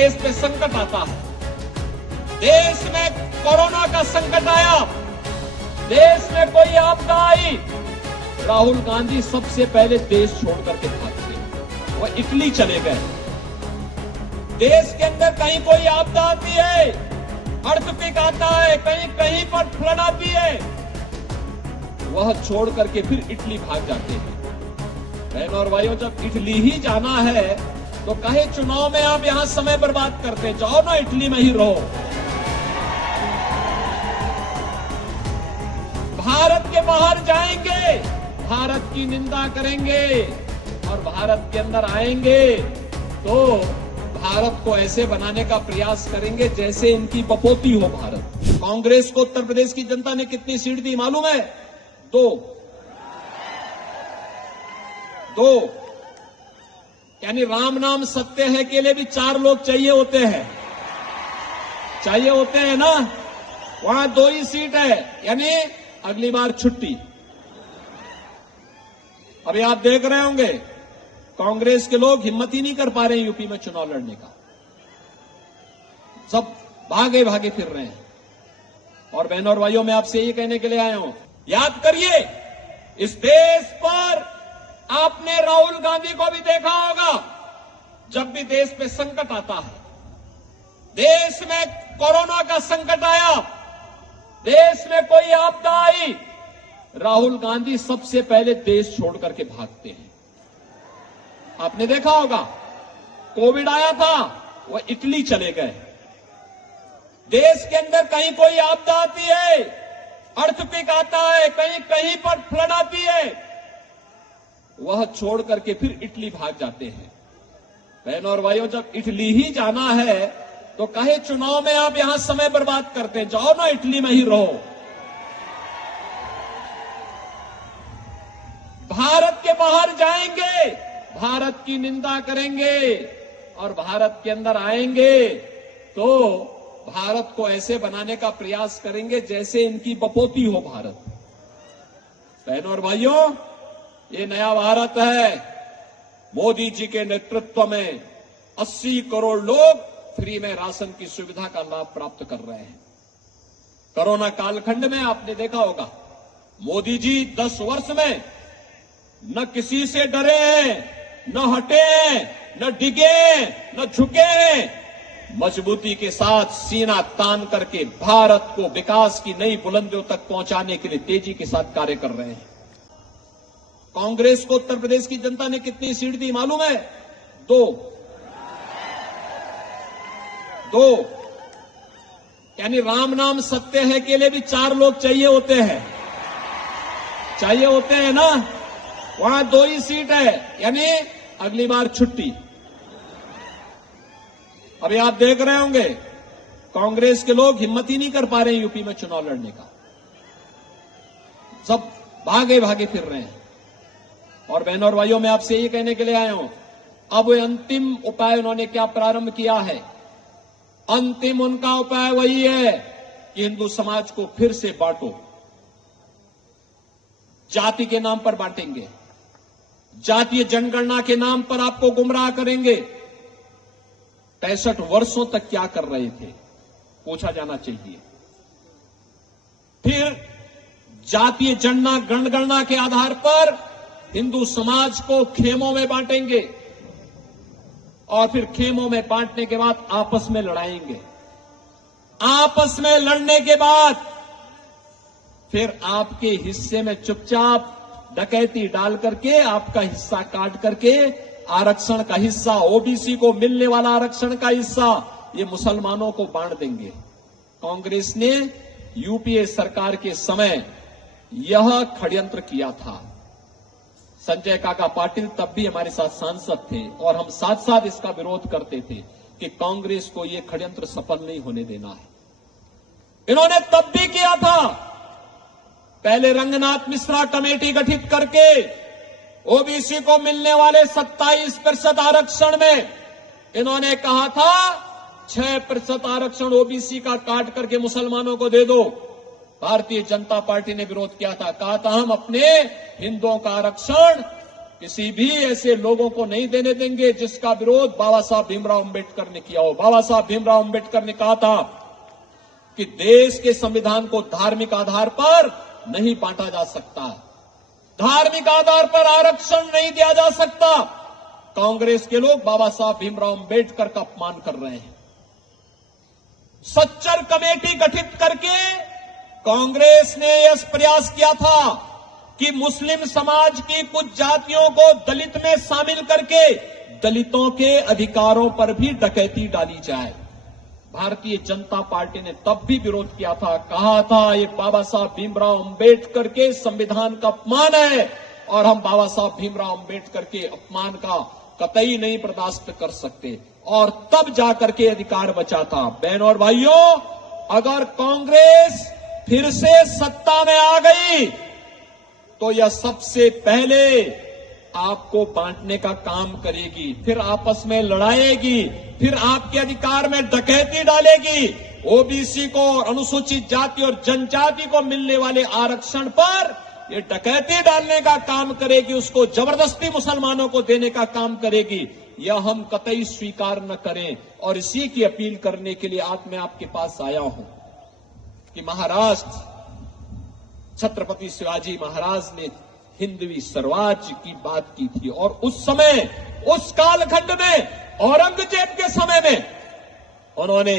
देश पे संकट आता है, देश में कोरोना का संकट आया, देश में कोई आपदा आई, राहुल गांधी सबसे पहले देश छोड़ करके भागते हैं। वो इटली चले गए। देश के अंदर कहीं कोई आपदा आती है, अर्थक्वेक आता है, कहीं कहीं पर फ्लड आती है, वह छोड़ करके फिर इटली भाग जाते हैं। बहनों और भाइयों, जब इटली ही जाना है तो कहे चुनाव में आप यहां समय बर्बाद करते हैं, जाओ ना इटली में ही रहो। भारत के बाहर जाएंगे, भारत की निंदा करेंगे और भारत के अंदर आएंगे तो भारत को ऐसे बनाने का प्रयास करेंगे जैसे इनकी बपोती हो भारत। कांग्रेस को उत्तर प्रदेश की जनता ने कितनी सीट दी मालूम है? 2। यानी राम नाम सत्य है के लिए भी 4 लोग चाहिए होते हैं ना। वहां 2 ही सीट है, यानी अगली बार छुट्टी। अभी आप देख रहे होंगे कांग्रेस के लोग हिम्मत ही नहीं कर पा रहे हैं यूपी में चुनाव लड़ने का, सब भागे भागे फिर रहे हैं। और बहनों और भाइयों, मैं आपसे ये कहने के लिए आया हूं, याद करिए, इस देश पर आपने राहुल गांधी को भी देखा होगा। जब भी देश पे संकट आता है, देश में कोरोना का संकट आया, देश में कोई आपदा आई, राहुल गांधी सबसे पहले देश छोड़ करके भागते हैं। आपने देखा होगा, कोविड आया था, वो इटली चले गए। देश के अंदर कहीं कोई आपदा आती है, अर्थक्वेक आता है, कहीं कहीं पर फ्लड आती है, वह छोड़ करके फिर इटली भाग जाते हैं। बहनों और भाइयों, जब इटली ही जाना है तो कहे चुनाव में आप यहां समय बर्बाद करते हैं, जाओ ना इटली में ही रहो। भारत के बाहर जाएंगे, भारत की निंदा करेंगे और भारत के अंदर आएंगे तो भारत को ऐसे बनाने का प्रयास करेंगे जैसे इनकी बपोती हो भारत। बहनों और भाइयों, ये नया भारत है। मोदी जी के नेतृत्व में 80 करोड़ लोग फ्री में राशन की सुविधा का लाभ प्राप्त कर रहे हैं। कोरोना कालखंड में आपने देखा होगा, मोदी जी 10 वर्ष में न किसी से डरे हैं, न हटे, न डिगे, न झुके, मजबूती के साथ सीना तान करके भारत को विकास की नई बुलंदियों तक पहुंचाने के लिए तेजी के साथ कार्य कर रहे हैं। कांग्रेस को उत्तर प्रदेश की जनता ने कितनी सीट दी मालूम है? 2। यानी राम नाम सत्य है के लिए भी 4 लोग चाहिए होते हैं ना। वहां 2 ही सीट है, यानी अगली बार छुट्टी। अभी आप देख रहे होंगे कांग्रेस के लोग हिम्मत ही नहीं कर पा रहे हैं यूपी में चुनाव लड़ने का, सब भागे भागे फिर रहे हैं। और बहनों और भाइयों, मैं आपसे ये कहने के लिए आया हूं, अब अंतिम उपाय उन्होंने क्या प्रारंभ किया है? अंतिम उनका उपाय वही है कि हिंदू समाज को फिर से बांटो। जाति के नाम पर बांटेंगे, जातीय जनगणना के नाम पर आपको गुमराह करेंगे। 65 वर्षों तक क्या कर रहे थे पूछा जाना चाहिए। फिर जातीय जनगणना के आधार पर हिंदू समाज को खेमों में बांटेंगे और फिर खेमों में बांटने के बाद आपस में लड़ाएंगे। आपस में लड़ने के बाद फिर आपके हिस्से में चुपचाप डकैती डाल करके, आपका हिस्सा काट करके, आरक्षण का हिस्सा, ओबीसी को मिलने वाला आरक्षण का हिस्सा, ये मुसलमानों को बांट देंगे। कांग्रेस ने यूपीए सरकार के समय यह षड्यंत्र किया था। संजय काका पाटिल तब भी हमारे साथ सांसद थे और हम साथ साथ इसका विरोध करते थे कि कांग्रेस को यह षड्यंत्र सफल नहीं होने देना है। इन्होंने तब भी किया था। पहले रंगनाथ मिश्रा कमेटी गठित करके ओबीसी को मिलने वाले 27% आरक्षण में इन्होंने कहा था 6% आरक्षण ओबीसी का काट करके मुसलमानों को दे दो। भारतीय जनता पार्टी ने विरोध किया था, कहा था हम अपने हिंदुओं का आरक्षण किसी भी ऐसे लोगों को नहीं देने देंगे जिसका विरोध बाबा साहब भीमराव अंबेडकर ने किया हो। बाबा साहब भीमराव अंबेडकर ने कहा था कि देश के संविधान को धार्मिक आधार पर नहीं बांटा जा सकता, धार्मिक आधार पर आरक्षण नहीं दिया जा सकता। कांग्रेस के लोग बाबा साहब भीमराव अंबेडकर का अपमान कर रहे हैं। सच्चर कमेटी गठित करके कांग्रेस ने यह प्रयास किया था कि मुस्लिम समाज की कुछ जातियों को दलित में शामिल करके दलितों के अधिकारों पर भी डकैती डाली जाए। भारतीय जनता पार्टी ने तब भी विरोध किया था, कहा था ये बाबा साहब भीमराव अंबेडकर के संविधान का अपमान है और हम बाबा साहब भीमराव अंबेडकर के अपमान का कतई नहीं बर्दाश्त कर सकते, और तब जाकर के अधिकार बचा था। बहनों और भाइयों, अगर कांग्रेस फिर से सत्ता में आ गई तो यह सबसे पहले आपको बांटने का काम करेगी, फिर आपस में लड़ाएगी, फिर आपके अधिकार में डकैती डालेगी। ओबीसी को और अनुसूचित जाति और जनजाति को मिलने वाले आरक्षण पर ये डकैती डालने का काम करेगी, उसको जबरदस्ती मुसलमानों को देने का काम करेगी। यह हम कतई स्वीकार न करें, और इसी की अपील करने के लिए आज मैं आपके पास आया हूं कि महाराष्ट्र छत्रपति शिवाजी महाराज ने हिंदवी स्वराज्य की बात की थी, और उस समय, उस कालखंड में, औरंगजेब के समय में उन्होंने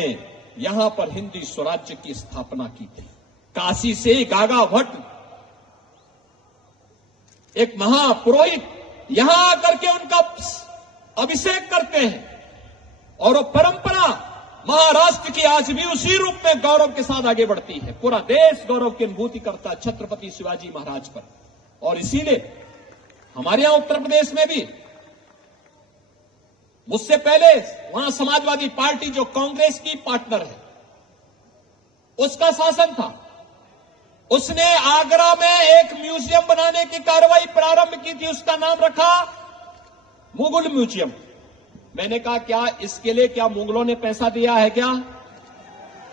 यहां पर हिंदी स्वराज्य की स्थापना की थी। काशी से गागा भट्ट एक महापुरोहित यहां आकर के उनका अभिषेक करते हैं, और वो परंपरा महाराष्ट्र की आज भी उसी रूप में गौरव के साथ आगे बढ़ती है। पूरा देश गौरव की अनुभूति करता है छत्रपति शिवाजी महाराज पर। और इसीलिए हमारे यहां उत्तर प्रदेश में भी मुझसे पहले वहां समाजवादी पार्टी जो कांग्रेस की पार्टनर है उसका शासन था, उसने आगरा में एक म्यूजियम बनाने की कार्रवाई प्रारंभ की थी, उसका नाम रखा मुगल म्यूजियम। मैंने कहा क्या इसके लिए क्या मुगलों ने पैसा दिया है क्या?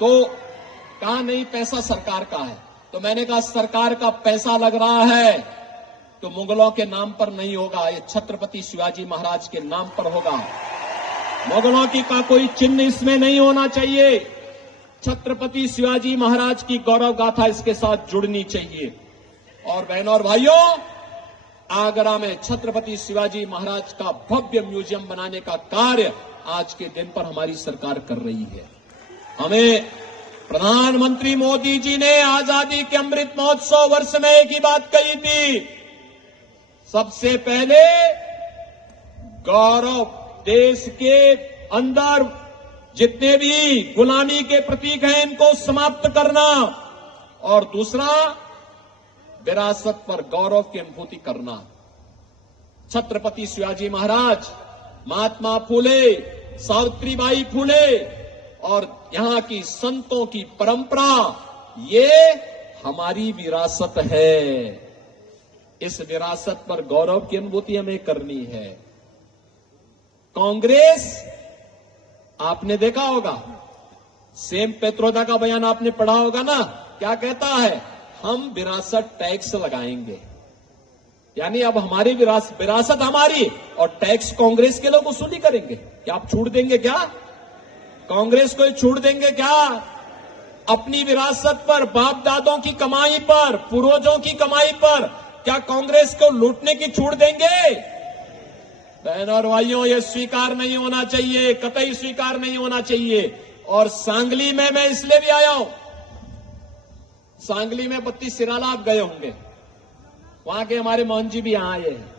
तो कहा नहीं, पैसा सरकार का है। तो मैंने कहा सरकार का पैसा लग रहा है तो मुगलों के नाम पर नहीं होगा, ये छत्रपति शिवाजी महाराज के नाम पर होगा। मुगलों की का कोई चिन्ह इसमें नहीं होना चाहिए। छत्रपति शिवाजी महाराज की गौरव गाथा इसके साथ जुड़नी चाहिए। और बहनों और भाइयों, आगरा में छत्रपति शिवाजी महाराज का भव्य म्यूजियम बनाने का कार्य आज के दिन पर हमारी सरकार कर रही है। हमें प्रधानमंत्री मोदी जी ने आजादी के अमृत महोत्सव वर्ष में एक ही बात कही थी, सबसे पहले गौरव देश के अंदर जितने भी गुलामी के प्रतीक हैं इनको समाप्त करना, और दूसरा विरासत पर गौरव की अनुभूति करना। छत्रपति शिवाजी महाराज, महात्मा फूले, सावित्रीबाई फूले और यहां की संतों की परंपरा, ये हमारी विरासत है। इस विरासत पर गौरव की अनुभूति हमें करनी है। कांग्रेस, आपने देखा होगा, सेम पेत्रोदा का बयान आपने पढ़ा होगा ना, क्या कहता है? हम विरासत टैक्स लगाएंगे, यानी अब हमारी विरासत हमारी और टैक्स कांग्रेस के लोग वसूली करेंगे। क्या आप छूट देंगे क्या? कांग्रेस को छूट देंगे क्या? अपनी विरासत पर, बाप दादों की कमाई पर, पूर्वजों की कमाई पर क्या कांग्रेस को लूटने की छूट देंगे? बहनों और भाइयों, यह स्वीकार नहीं होना चाहिए, कतई स्वीकार नहीं होना चाहिए। और सांगली में मैं इसलिए भी आया हूं, सांगली में बत्ती सिराला आप गए होंगे, वहां के हमारे मोहन जी भी यहां आए हैं।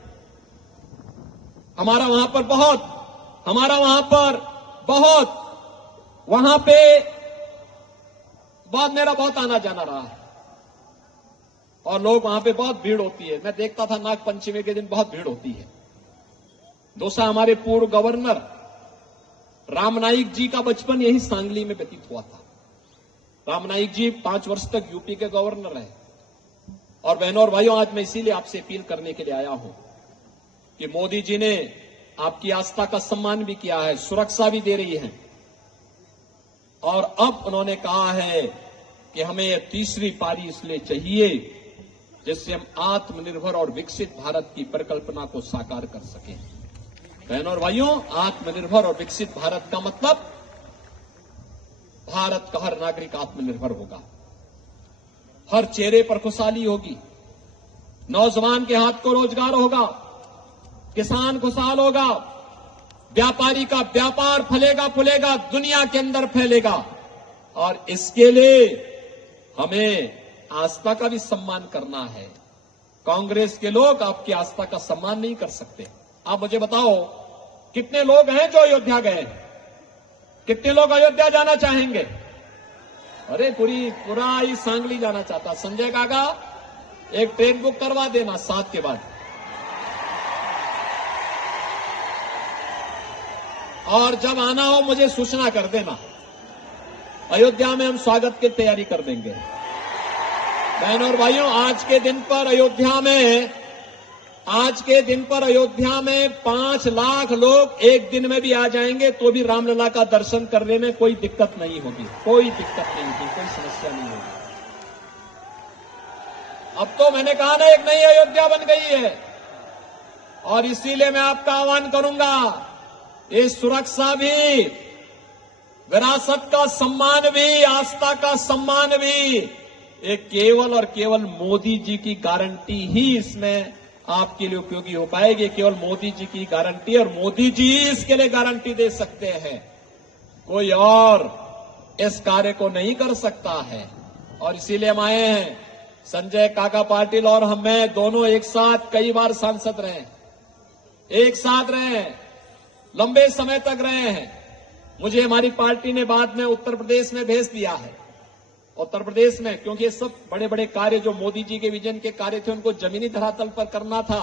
हमारा वहां पर बहुत मेरा बहुत आना जाना रहा है, और लोग वहां पे बहुत भीड़ होती है। मैं देखता था नाग पंचमी के दिन बहुत भीड़ होती है। दूसरा, हमारे पूर्व गवर्नर रामनाईक जी का बचपन यही सांगली में व्यतीत हुआ था। रामनाईक जी 5 वर्ष तक यूपी के गवर्नर रहे। और बहनों और भाइयों, आज मैं इसीलिए आपसे अपील करने के लिए आया हूं कि मोदी जी ने आपकी आस्था का सम्मान भी किया है, सुरक्षा भी दे रही है, और अब उन्होंने कहा है कि हमें यह तीसरी पारी इसलिए चाहिए जिससे हम आत्मनिर्भर और विकसित भारत की परिकल्पना को साकार कर सकें। बहनों और भाइयों, आत्मनिर्भर और विकसित भारत का मतलब भारत का हर नागरिक आत्मनिर्भर होगा, हर चेहरे पर खुशहाली होगी, नौजवान के हाथ को रोजगार होगा, किसान खुशहाल होगा, व्यापारी का व्यापार फलेगा फूलेगा, दुनिया के अंदर फैलेगा। और इसके लिए हमें आस्था का भी सम्मान करना है। कांग्रेस के लोग आपकी आस्था का सम्मान नहीं कर सकते। आप मुझे बताओ, कितने लोग हैं जो अयोध्या गए? कितने लोग अयोध्या जाना चाहेंगे? अरे पूरा ही सांगली जाना चाहता। संजय काका, एक ट्रेन बुक करवा देना 7 के बाद, और जब आना हो मुझे सूचना कर देना। अयोध्या में हम स्वागत की तैयारी कर देंगे। बहनों और भाइयों, आज के दिन पर अयोध्या में 5 लाख लोग एक दिन में भी आ जाएंगे तो भी रामलला का दर्शन करने में कोई दिक्कत नहीं होगी, कोई समस्या नहीं होगी। अब तो मैंने कहा ना, एक नई अयोध्या बन गई है, और इसीलिए मैं आपका आह्वान करूंगा, इस सुरक्षा भी, विरासत का सम्मान भी, आस्था का सम्मान भी, एक केवल और केवल मोदी जी की गारंटी ही इसमें आपके लिए उपयोगी हो पाएगी। केवल मोदी जी की गारंटी, और मोदी जी इसके लिए गारंटी दे सकते हैं, कोई और इस कार्य को नहीं कर सकता है। और इसीलिए हम आए हैं। संजय काका पाटिल और मैं दोनों एक साथ कई बार सांसद रहे, एक साथ रहे हैं, लंबे समय तक रहे हैं। मुझे हमारी पार्टी ने बाद में उत्तर प्रदेश में भेज दिया है। उत्तर प्रदेश में, क्योंकि ये सब बड़े बड़े कार्य जो मोदी जी के विजन के कार्य थे, उनको जमीनी धरातल पर करना था।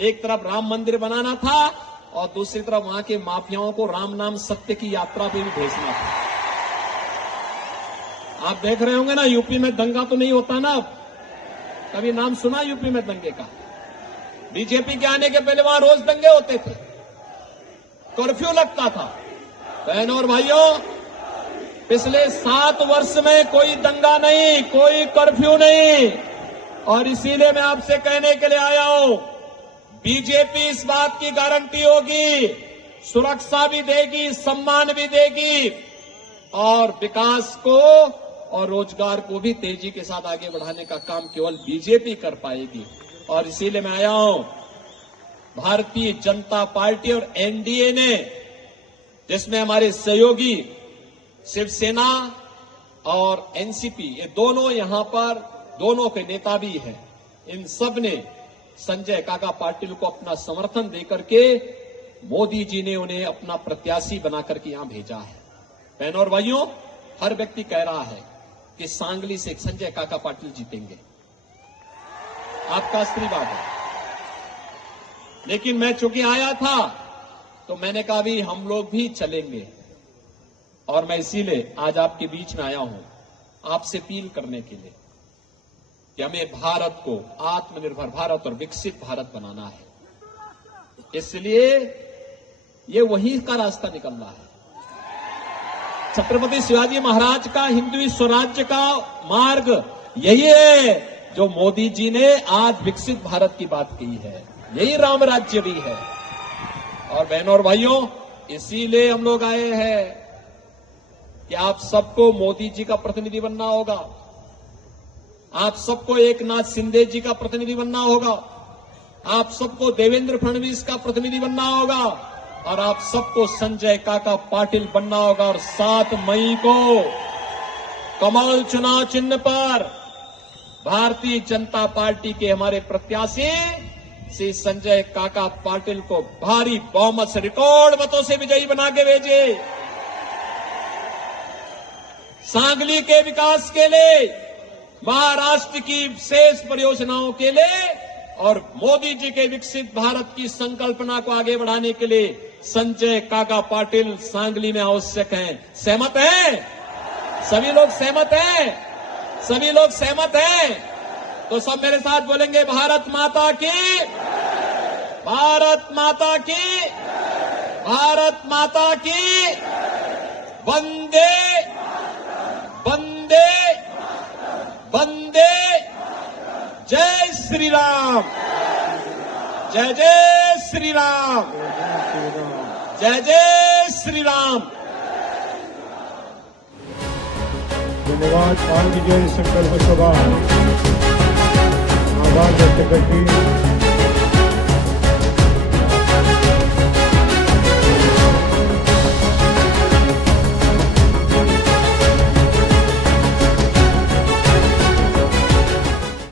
एक तरफ राम मंदिर बनाना था, और दूसरी तरफ वहां के माफियाओं को राम नाम सत्य की यात्रा पे भी भेजना था। आप देख रहे होंगे ना, यूपी में दंगा तो नहीं होता ना अब? कभी नाम सुना यूपी में दंगे का? बीजेपी के आने के पहले वहां रोज दंगे होते थे, कर्फ्यू लगता था। बहनों और भाइयों, पिछले 7 वर्ष में कोई दंगा नहीं, कोई कर्फ्यू नहीं। और इसीलिए मैं आपसे कहने के लिए आया हूं, बीजेपी इस बात की गारंटी होगी, सुरक्षा भी देगी, सम्मान भी देगी, और विकास को और रोजगार को भी तेजी के साथ आगे बढ़ाने का काम केवल बीजेपी कर पाएगी। और इसीलिए मैं आया हूं, भारतीय जनता पार्टी और एनडीए ने, जिसमें हमारे सहयोगी शिवसेना और एनसीपी, ये दोनों यहां पर, दोनों के नेता भी हैं, इन सब ने संजय काका पाटिल को अपना समर्थन देकर के मोदी जी ने उन्हें अपना प्रत्याशी बनाकर के यहां भेजा है। बहनों और भाइयों, हर व्यक्ति कह रहा है कि सांगली से संजय काका पाटिल जीतेंगे। आपका आशीर्वाद है। लेकिन मैं चूंकि आया था तो मैंने कहा भी हम लोग भी चलेंगे, और मैं इसीलिए आज आपके बीच में आया हूं, आपसे अपील करने के लिए कि हमें भारत को आत्मनिर्भर भारत और विकसित भारत बनाना है। इसलिए ये वही का रास्ता निकलना है। छत्रपति शिवाजी महाराज का हिंदवी स्वराज्य का मार्ग यही है जो मोदी जी ने आज विकसित भारत की बात की है। यही राम राज्य भी है। और बहनों और भाइयों, इसीलिए हम लोग आए हैं कि आप सबको मोदी जी का प्रतिनिधि बनना होगा, आप सबको एकनाथ शिंदे जी का प्रतिनिधि बनना होगा, आप सबको देवेंद्र फडणवीस का प्रतिनिधि बनना होगा, और आप सबको संजय काका पाटिल बनना होगा। और 7 मई को कमल चुनाव चिन्ह पर भारतीय जनता पार्टी के हमारे प्रत्याशी श्री संजय काका पाटिल को भारी बहुमत से, रिकॉर्ड मतों से विजयी बना के भेजे। सांगली के विकास के लिए, महाराष्ट्र की शेष परियोजनाओं के लिए, और मोदी जी के विकसित भारत की संकल्पना को आगे बढ़ाने के लिए संजय काका पाटिल सांगली में आवश्यक हैं। सहमत हैं? सभी लोग सहमत हैं? सभी लोग सहमत हैं? तो सब मेरे साथ बोलेंगे, भारत माता की, भारत माता की, भारत माता की, वंदे वंदे वंदे, जय श्री राम। जय जय श्री राम। जय जय श्री राम। धन्यवाद। आज जय संकल्प सभा आभार व्यक्त करती